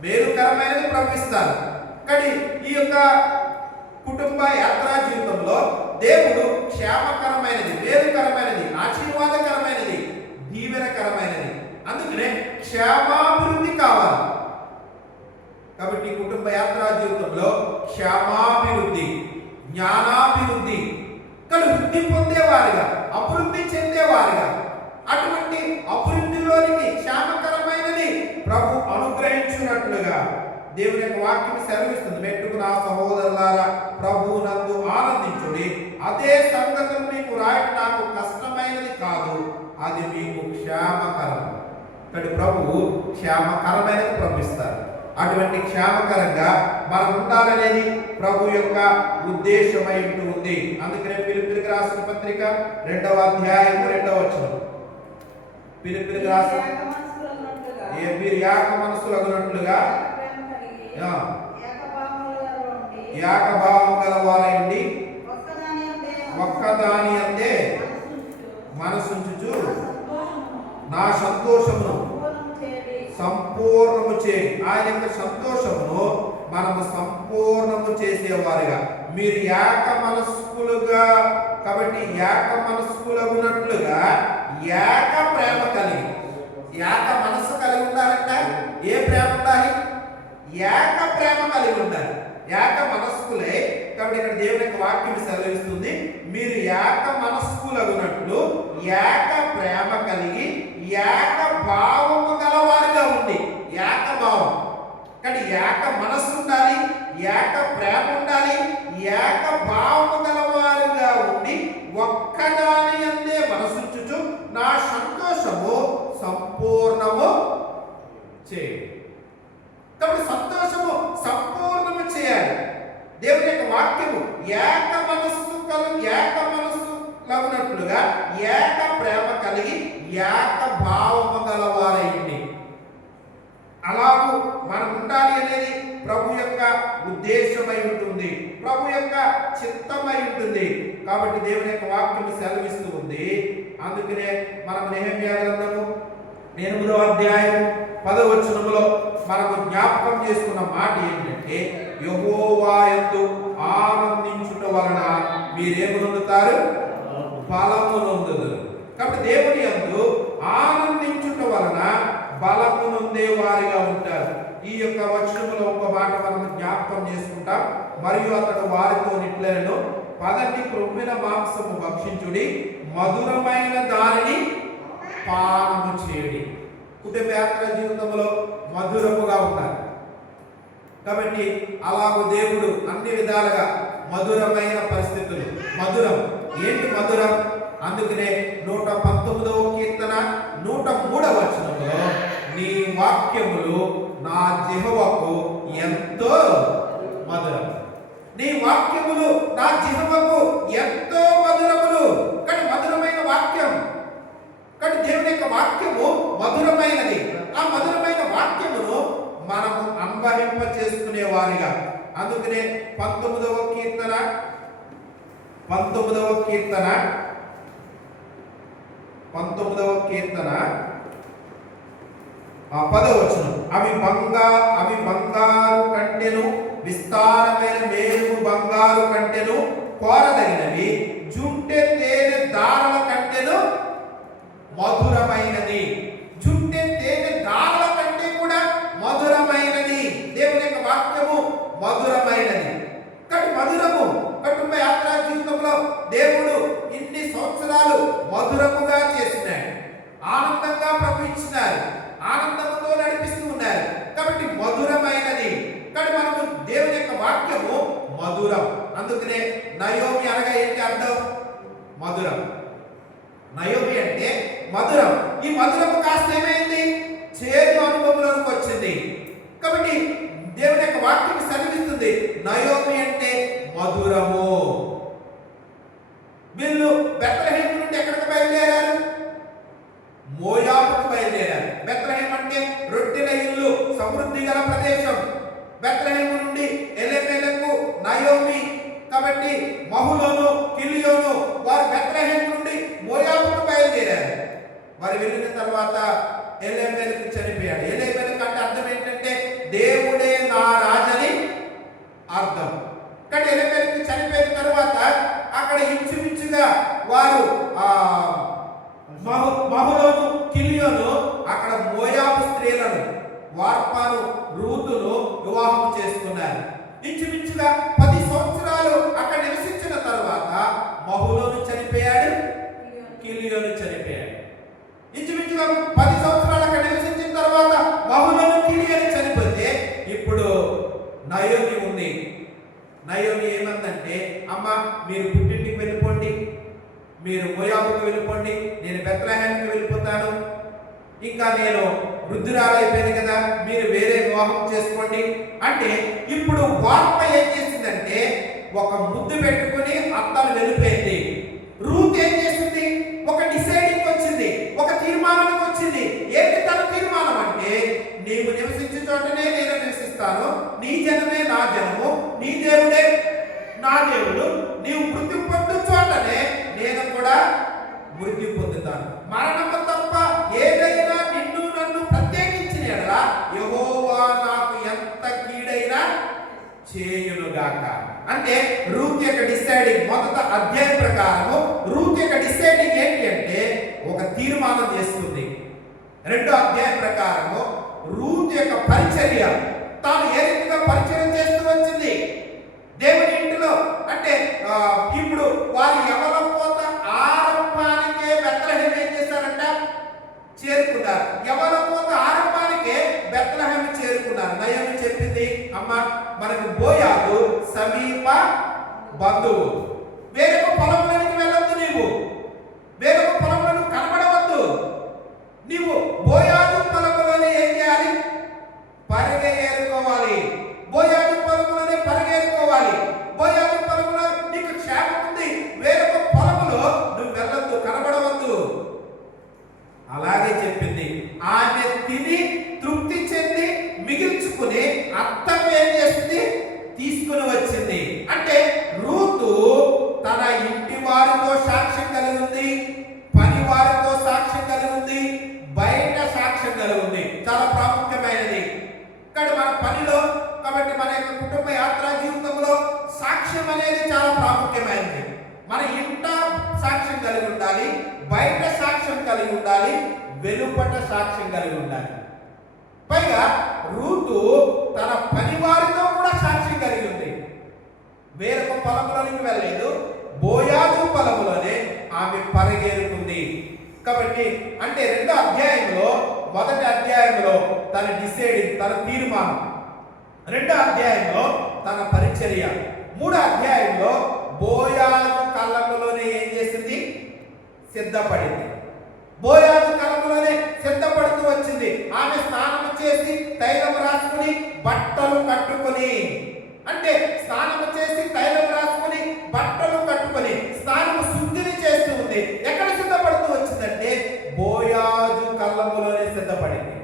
మేలుకరమైనది ప్రవహిస్తారు. కానీ ఈ యొక్క కుటుంబ యాత్రా జీవితంలో దేవుడు క్షేమకరమైనది, మేలుకరమైనది, ఆశీర్వాదకరమైనది, దీవెనకరమైనది. అందుకనే క్షేమాభివృద్ధి కావాలి. కాబట్టి కుటుంబ యాత్రా జీవితంలో క్షేమాభివృద్ధి, జ్ఞానాభివృద్ధి, కానీ వృద్ధి పొందేవారిగా, అభివృద్ధి చెందేవారిగా, అటువంటి అభివృద్ధిలోనికి క్షేమకరమైనది ప్రభు అనుగ్రహించినట్లుగా దేవుని యొక్క వాక్యం సెలవిస్తుంది. మెట్టుకు నా సహోదరులారా, ప్రభువునందు ఆనందించుడి. అదే సంగతులు మీకు రాయడం నాకు కష్టమైనది కాదు, అది మీకు క్షేమకరం. కాబట్టి ప్రభువు క్షేమకరమైనది పంపిస్తారు. అటువంటి క్షేమకరంగా మనం ఉండాలనేది ప్రభు యొక్క ఉద్దేశమై ఉంటుంది. అందుకనే ఫిలిప్పీయులకు రాసిన పత్రిక 2వ అధ్యాయం 2వ వచనం, ఫిలిప్పీయులకు రాసిన మీరు ఏక మనస్సులగునట్లుగా ఏకభావం గలవారై ఉండి ఒక్కదాని అందే మనసుంచుచు నా సంతోషమును సంపూర్ణము చేయి. ఆయన యొక్క సంతోషమును మనము సంపూర్ణము చేసేవారుగా మీరు ఏక మనస్కులుగా, కాబట్టి ఏక మనస్కులగునట్లుగా ఏక ప్రేమ కలిగి, ఏక మనస్సు కలిగి ఉండాలంట. ఏ ప్రేమ ఉండాలి? ఏక ప్రేమ కలిగి ఉండాలి. ఏక మనస్కులే. కాబట్టి ఇక్కడ దేవుని యొక్క వాక్యం సెలవిస్తుంది, మీరు ఏక మనస్కులగునట్లు ఏక ప్రేమ కలిగి ఏక భావము గలవారుగా ఉండి. ఏక భావం, కానీ ఏక మనస్సు ఉండాలి, ఏక ప్రేమ ఉండాలి, ఏక భావము గలవారుగా ఉండి ఒక్కదాని అందే మనసుంచుచు నా సంతోషము సంపూర్ణము చేయి. కాబట్టి సంతోషము సంపూర్ణము చేయాలి. దేవుని యొక్క వాక్యము ఏక మనస్సు లగునట్లుగా ఏక ప్రేమ కలిగి ఏక భావము గలవారైంది. అలాగూ మనం ఉండాలి అనేది ప్రభు యొక్క ఉద్దేశమై ఉంటుంది, ప్రభు యొక్క చిత్తమై ఉంటుంది. కాబట్టి దేవుని యొక్క వాక్యం సెలవిస్తూ ఉంది. అందుకనే మనం నెహెమ్యా గ్రంథము 8వ అధ్యాయం 10వ వచనములో మనకు జ్ఞాపకం చేసుకున్న మాట ఏంటంటే, యెహోవా యందు ఆనందించుట వలన మీరేమి పొందుతారు? బలము నొందుదురు. కాబట్టి దేవుని యందు ఆనందించుట వలన బలము నొందే వారిగా ఉంటారు. ఈ యొక్క వచనములో ఒక మాట మనం జ్ఞాపకం చేసుకుంటాం. మరియు అతడు వారితో నిట్లను, పదండి క్రొవ్విన మాంసము భక్షించుడి, మధురమైన దానిని పానము చేయుడి. కుటుంబ యాత్ర జీవితంలో మధురముగా ఉండాలి. కాబట్టి అలాగూ దేవుడు అన్ని విధాలుగా మధురమైన పరిస్థితులు, మధురం ఏంటి మధురం? అందుకనే 119వ కీర్తన 103వ వచనంలో, నీ వాక్యములు నా జిహ్వకు ఎంతో మధురం. నీ వాక్యములు నా జిహ్వకు ఎంతో మధురములు. కానీ మధురమైన వాక్యం, కానీ దేవుని యొక్క వాక్యము మధురమైనది. ఆ మధురమైన వాక్యమును మనము అన్వయింప చేసుకునే వారిగా. అందుకనే 19వ కీర్తన 10వ వచనం, అవి బంగారు కంటెను, విస్తారమైన మేలు బంగారు కంటెను, కోరదగినవి, జుంటె తేనె దార మధురమైనది. చుట్టే తేనె దారుల కంటే కూడా మధురమైనది. దేవుని యొక్క వాక్యము మధురమైనది. కానీ మధురము కుటుంబ యాత్రా జీవితంలో దేవుడు ఇన్ని సంవత్సరాలు మధురముగా చేసినాడు. ఆనందంగా ప్రభు ఇచ్చినారు, ఆనందంతో నడిపిస్తూ ఉన్నారు. కాబట్టి మధురమైనది. కానీ మనము దేవుని యొక్క వాక్యము మధురం. అందుకనే నయోమి అనగా ఏంటి అర్థం? మధురం. నయోమి అంటే మధురం. ఈ మధురం కాస్త ఏమైంది? చేదు అనుభవంలోకి వచ్చింది. కాబట్టి దేవుని యొక్క వాక్యం సెలవిస్తుంది నయోమి అంటే మధురము. వీళ్ళు బెత్లెహేము నుండి ఎక్కడికి బయలుదేరారు? మోయాబుకు బయలుదేరారు. బెత్లెహేము అంటే రొట్టెల ఇల్లు, సమృద్ధి గల ప్రదేశం. బెత్లెహేము నుండి ఎలెమెలకు నయోమి, కాబట్టి మహులోను కిలియోను వారు బెత్లెహేము నుండి మోయాబుకు బయలుదేరారు. వారు వెళ్ళిన తర్వాత ఎలెమెలకు చనిపోయాడు. ఎలెమెలకు అంటే అర్థం ఏంటంటే దేవుడే నా రాజని అర్థం. కానీ ఎలెమెలకు చనిపోయిన తర్వాత అక్కడ ఇంచుమించుగా వారు మహులోను కిలియోను అక్కడ మోయాబు స్త్రీలను వార్పాను రూతును వివాహం చేసుకున్నారు. ఇంచుమించుగా 10 సంవత్సరాలు అక్కడ నివసించిన తర్వాత మహులోను చనిపోయాడు, కిలియోను చనిపోయాడు. ఇంచుమించుగా 10 సంవత్సరాలు అక్కడ నివసించిన తర్వాత మహులోను కిలియోను చనిపోతే ఇప్పుడు నయోమి ఉంది. నయోమి ఏమందంటే, అమ్మ మీరు పుట్టింటికి వెళ్ళిపోండి, మీరు మోయాబుకు వెళ్ళిపోండి, నేను బెత్లెహేముకి వెళ్ళిపోతాను. ఇంకా నేను వృద్ధురాలైపోయింది కదా, మీరు వేరే వివాహం చేసుకోండి అంటే ఇప్పుడు వార్త ఏం చేసిందంటే ఒక ముద్దు పెట్టుకుని అత్తలు వెళ్ళిపోయింది. రూత్ ఏం చేసింది? ఒక డిసైడింగ్ వచ్చింది, ఒక తీర్మానానికి వచ్చింది. ఏంటి తన తీర్మానం అంటే, నీవు నివసించే చోటనే నేను నివసిస్తాను, నీ జనమే నా జనము, నీ దేవుడే నా దేవుడు, నీవు మృతి పొందు చోటనే నేను కూడా మృతి పొందుతాను. మరణము తప్ప ఏదైనా నిన్ను నన్ను ప్రత్యేకించిన ఎడలా యెహోవా నాకు ఎంత కీడైనా చేయునుగాక. అంటే రూత్ యొక్క డిసైడింగ్ మొదటి అధ్యాయం ప్రకారము రూత్ యొక్క డిసైడింగ్ ఏంటి అంటే ఒక తీర్మానం చేసుకుంది. రెండో అధ్యాయం ప్రకారము రూత్ యొక్క పరిచర్య, తాను ఏ రీతిగా పరిచయం చేస్తూ వచ్చింది దేవుని ఇంటిలో. అంటే ఇప్పుడు వారి యవనపోత ఆరంభానికే బెత్లెహేము ఏం చేశారంట? చేరుకున్నారు. యవనపోత ఆరంభానికే బెత్లెహేము చేరుకున్నారు. నయోమి చెప్పింది, అమ్మ మనకు బోయాదు సమీప బంధువు, వేరొక పొలంలోనికి వెళ్ళొద్దు, నీవు వేరొక పొలంలో కనబడవద్దు, నీవు బోయాదు పొలంలోనే ఏం చేయాలి? పరిగెత్తుకోవాలి. బోయాదు పొలంలోనే పరిగెత్తుకోవాలి. బోయాదు పొలంలో నీకు క్షేమం ఉంది, వేరొక పొలంలో నువ్వు వెళ్ళొద్దు, కనబడవద్దు. అలాగే చెప్పింది. ఆమె తిని తృప్తి చెంది మిగిల్చుకుని అత్తకు ఏం చేసింది? తీసుకుని వచ్చింది. అంటే రూతు తన ఇంటి వారితో సాక్ష్యం కలిగి ఉంది, పని వారితో సాక్ష్యం కలిగి ఉంది, బయట సాక్ష్యం కలిగి ఉంది. చాలా ప్రాముఖ్యమైనది. కానీ మన పనిలో, కాబట్టి మన యొక్క కుటుంబ యాత్రా జీవితంలో సాక్ష్యం అనేది చాలా ప్రాముఖ్యమైనది. మన ఇంట సాక్ష్యం కలిగి ఉండాలి, బయట సాక్ష్యం కలిగి ఉండాలి, వెలుపట సాక్ష్యం కలిగి ఉండాలి. పైగా రూతు తన పని వారితో కూడా సాక్ష్యం కలిగి ఉంది. వేరొక పొలంలోనికి వెళ్ళలేదు, బోయాజు పొలంలోనే ఆమె పరిగెరుకుంది. కాబట్టి అంటే రెండో అధ్యాయంలో, మొదటి అధ్యాయంలో తన డిసైడింగ్, తన తీర్మానం, రెండో అధ్యాయంలో తన పరిచర్య, మూడో అధ్యాయంలో బోయాజు కళ్ళములోనే ఏం చేసింది? సిద్ధపడింది. బోయాజు కళ్ళములోనే సిద్ధపడుతూ వచ్చింది. ఆమె స్నానం చేసి తైలం రాసుకుని బట్టలు కట్టుకొని, అంటే స్నానం చేసి తైలం రాసుకుని బట్టలు కట్టుకొని స్నానము శుద్ధిని చేస్తూ ఉంది. ఎక్కడ సిద్ధపడుతూ వచ్చిందంటే బోయాజు కళ్ళములోనే సిద్ధపడింది.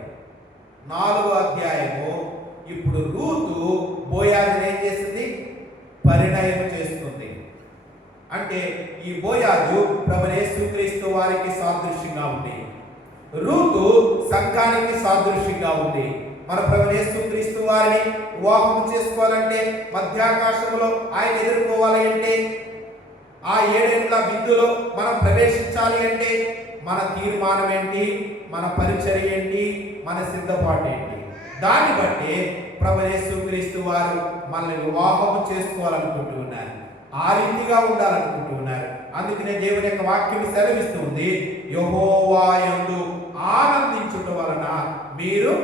4వ అధ్యాయము ఇప్పుడు రూతు బోయాజుని ఏం చేసింది? పరిణయం చేస్తుంది. అంటే ఈ బోయాజు ప్రభువైన యేసుక్రీస్తు వారికి సాదృశ్యంగా ఉంది, రూతు సంఘానికి సాదృశ్యంగా ఉంది. మన ప్రభువైన యేసుక్రీస్తు వారిని వివాహం చేసుకోవాలంటే, మధ్యాకాశంలో ఆయన ఎదుర్కోవాలి అంటే, ఆ 7 ఏళ్ల విందులో మనం ప్రవేశించాలి అంటే, మన తీర్మానం ఏంటి, మన పరిచర్య ఏంటి, మన సిద్ధపాటు ఏంటి. దాన్ని బట్టి ప్రభు యేసుక్రీస్తు వారు మనల్ని వివాహం చేసుకోవాలనుకుంటూ ఉన్నారు, ఆ రీతిగా ఉండాలనుకుంటూ ఉన్నారు. అందుకనే దేవుని యొక్క వాక్యం సెలవిస్తుంది, యెహోవా యందు ఆనందించుట వలన మీరు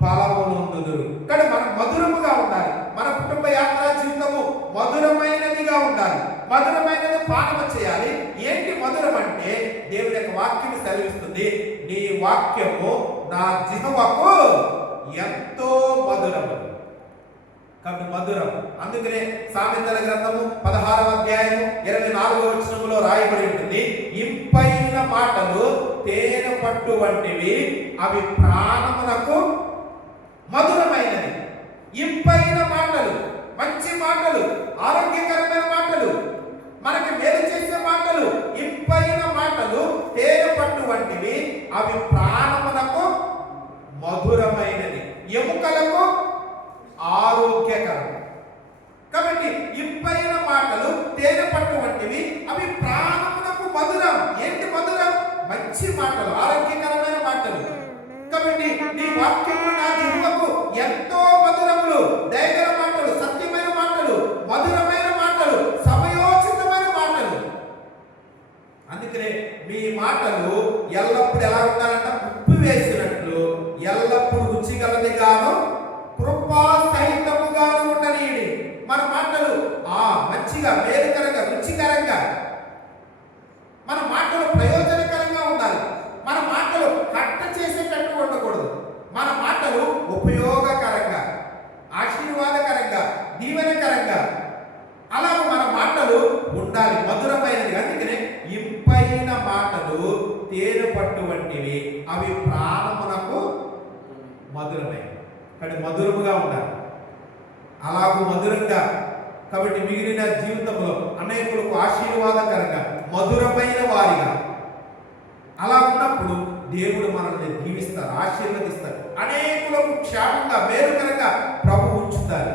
ఫలమునందుదురు. కానీ మనం మధురముగా ఉండాలి. మన కుటుంబ యాత్రా జీవితము మధురమైనదిగా ఉండాలి. మధురమైనది పానము చేయాలి. ఏంటి మధురం అంటే దేవుని యొక్క వాక్యం సెలవిస్తుంది, నీ వాక్యము నా జిహ్వకు ఎంతో మధురము. కాబట్టి మధురం. అందుకనే సామెతల గ్రంథము 16వ అధ్యాయము 24వ వచనములో రాయబడి ఉంటుంది, ఇంపైన మాటలు తేనె పట్టు వంటివి, అవి ప్రాణమునకు మధురమైనది. ఇంపైన మాటలు, మంచి మాటలు, ఆరోగ్యకరమైన మాటలు, మనకి మేలు చేసే మాటలు, ఇంపైన మాటలు తేనె పట్టు వంటివి, అవి ప్రాణమునకు మధురమైనది, ఎముకలకు ఆరోగ్యకరం. కాబట్టి ఇంపైన మాటలు తేనె పట్టు వంటివి, అవి ప్రాణమునకు మధురం. ఏంటి మధురం? మంచి మాటలు, ఆరోగ్యకరమైన మాటలు. కాబట్టి నీ వాక్యము నా జిహ్వకు ఎంతో మధురములు. దయగల మాటలు, సత్యమైన మాటలు, మధురమైన మాటలు, సమయోచితమైన మాటలు. అందుకనే మీ మాటలు ఎల్లప్పుడు ఎలా ఉండాలంట? ఉప్పు వేసినట్లు ఎల్లప్పుడు రుచిగలదిగాను కృపా సహితముగాను ఉండనీయండి. మన మాటలు మంచిగా, మేలుకరంగా, రుచికరంగా, మన మాటలు ప్రయోజనకరంగా ఉండాలి. మన మాటలు కట్ట చేసేటట్టు ఉండకూడదు. మన మాటలు ఉపయోగకరంగా, ఆశీర్వాదకరంగా, దీవెనకరంగా, అలా మన మాటలు ఉండాలి, మధురమైనది. అందుకనే ఇంపైన మాటలు తేనె పట్టు వంటివి, అవి ప్రాణమునకు మధురమైనవి. కానీ మధురముగా ఉండాలి, అలాగూ మధురంగా. కాబట్టి మిగిలిన జీవితంలో అనేకులకు ఆశీర్వాదకరంగా, మధురమైన వారిగా అలా ఉన్నప్పుడు దేవుడు మనల్ని దీవిస్తారు, ఆశీర్వదిస్తారు, అనేకులకు క్షేమంగా, మేలుకరంగా ప్రభు ఉంచుతారు.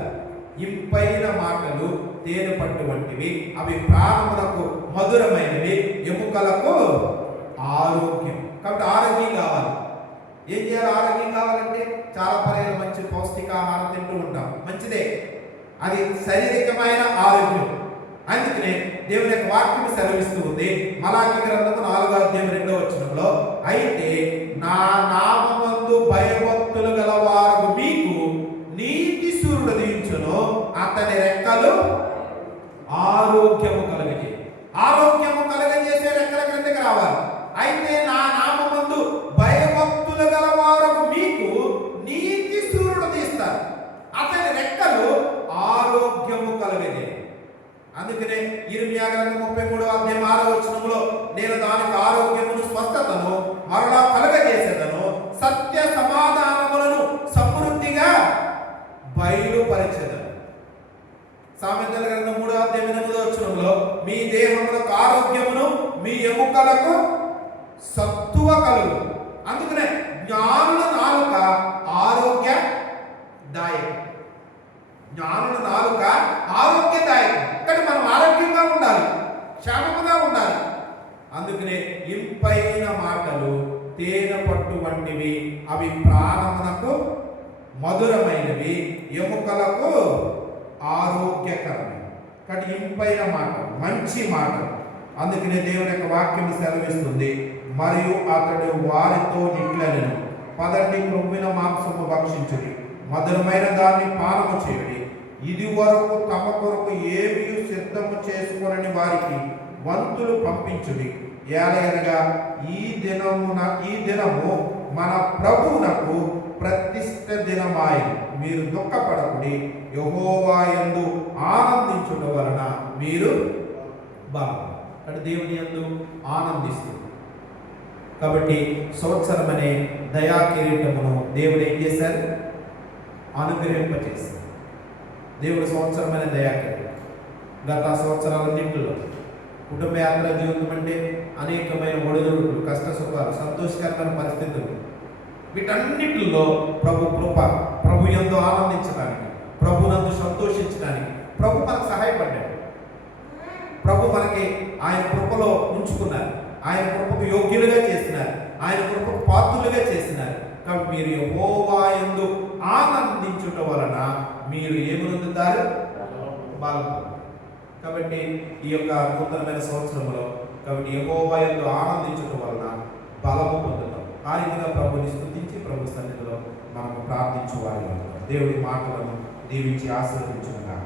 ఇంపైన మాటలు తేనె పట్టు వంటివి, అవి ప్రాణములకు మధురమైనవి, ఎముకలకు ఆరోగ్యం. కాబట్టి ఆరోగ్యం కావాలి. ఏం చేయాలి? ఆరోగ్యం కావాలంటే చాలా పర్యాలు మంచి పౌష్టికాహారం తింటూ ఉంటాం, మంచిదే, అది శారీరకమైన ఆరోగ్యం. అందుకనే దేవుని యొక్క వాక్యం సెలవిస్తూ ఉంది, మలాకి గ్రంథము 4వ అధ్యాయం 2వ వచనంలో, అయితే నా నామమందు భయభక్తులు గలవారు మీకు నీతి సూర్యుడు ఉదయించును, అతని రెక్కలు ఆరోగ్యము కలగజే. ఆరోగ్యము కలగజేసే రెక్కల క్రిందకి రావాలి. అయితే నా నామమందు భయభక్తులు గలవారు మీకు నీతి సూర్యుడు తీస్తారు, అతని రెక్కలు ఆరోగ్యము కలగజే. అందుకనే ఇర్మియా గ్రంథం 33వ అధ్యాయం 6వ వచనంలో, నేను దానికి ఆరోగ్యమును, స్వస్థతను మరలా కలగజేసేదను, సత్య సమాధానములను సమృద్ధిగా బయలుపరిచెదను. సామెతల గ్రంథం 3వ అధ్యాయం 8వ వచనంలో, మీ దేహములకు ఆరోగ్యమును, మీ ఎముకలకు సత్తువ కలుగు. అందుకనే జ్ఞానుల నాలుక ఆరోగ్యదాయకం. జ్ఞానుల నాలుక ఆరోగ్యదాయకం. కానీ మనం ఆరోగ్యంగా ఉండాలి, క్షేమముగా ఉండాలి. అందుకనే ఇంపైన మాటలు తేనె పట్టు వంటివి, అవి ప్రాణమునకు మధురమైనవి, ఎముకలకు ఆరోగ్యకరమైనవి. కాబట్టి ఇంపైన మాటలు, మంచి మాటలు. అందుకనే దేవుని యొక్క వాక్యం సెలవిస్తుంది, మరియు అతడు వారితో ఇట్లనెను, పదండి, క్రొవ్విన మాంసము భక్షించుడి, మధురమైన దాన్ని పానము చేయుడి. ఇది వరకు తమ కొరకు ఏమీ సిద్ధము చేసుకొనని వారికి వంతులు పంపించుడి. ఏలయనగా ఈ దినము మన ప్రభువునకు ప్రతిష్ఠ దినమాయను. మీరు దుఃఖపడకుడి, యెహోవా యందు ఆనందించుట వలన మీరు బాగుంటారు. అంటే దేవుని యందు ఆనందిస్తుంది. కాబట్టి సంవత్సరం అనే దయా కిరీటమును దేవుడు ఏం చేశారు? అనుగ్రహింపచేశారు. దేవుడు సంవత్సరం అనే దయా కిరీటం. గత సంవత్సరాలన్నింటిలో కుటుంబ యాత్ర జీవితం అంటే అనేకమైన ఒడిదుడుకులు, కష్ట సుఖాలు, సంతోషకరమైన పరిస్థితులు, వీటన్నిటిలో ప్రభు కృప, ప్రభు యందు ఆనందించడానికి, ప్రభు నందు సంతోషించడానికి ప్రభు మనకు సహాయపడ్డాడు. ప్రభు మనకి ఆయన కృపలో ఉంచుకున్నారు. ఆయన కృపకు యోగ్యులుగా చేసినారు, ఆయన కృపకు పాత్రులుగా చేసినారు. కాబట్టి మీరు యెహోవా యందు ఆనందించుట వలన మీరు ఏమొందుతారు? బలం. కాబట్టి ఈ యొక్క నూతనమైన సంవత్సరంలో కాబట్టి యెహోవా యందు ఆనందించుట వలన బలము పొందుతాం. ఆ రీతిగా ప్రభుని స్తుతించి ప్రభు సన్నిధిలో మనము ప్రార్థించువారి దేవుడి మాటలను దీవించి ఆశీర్వదించుగా.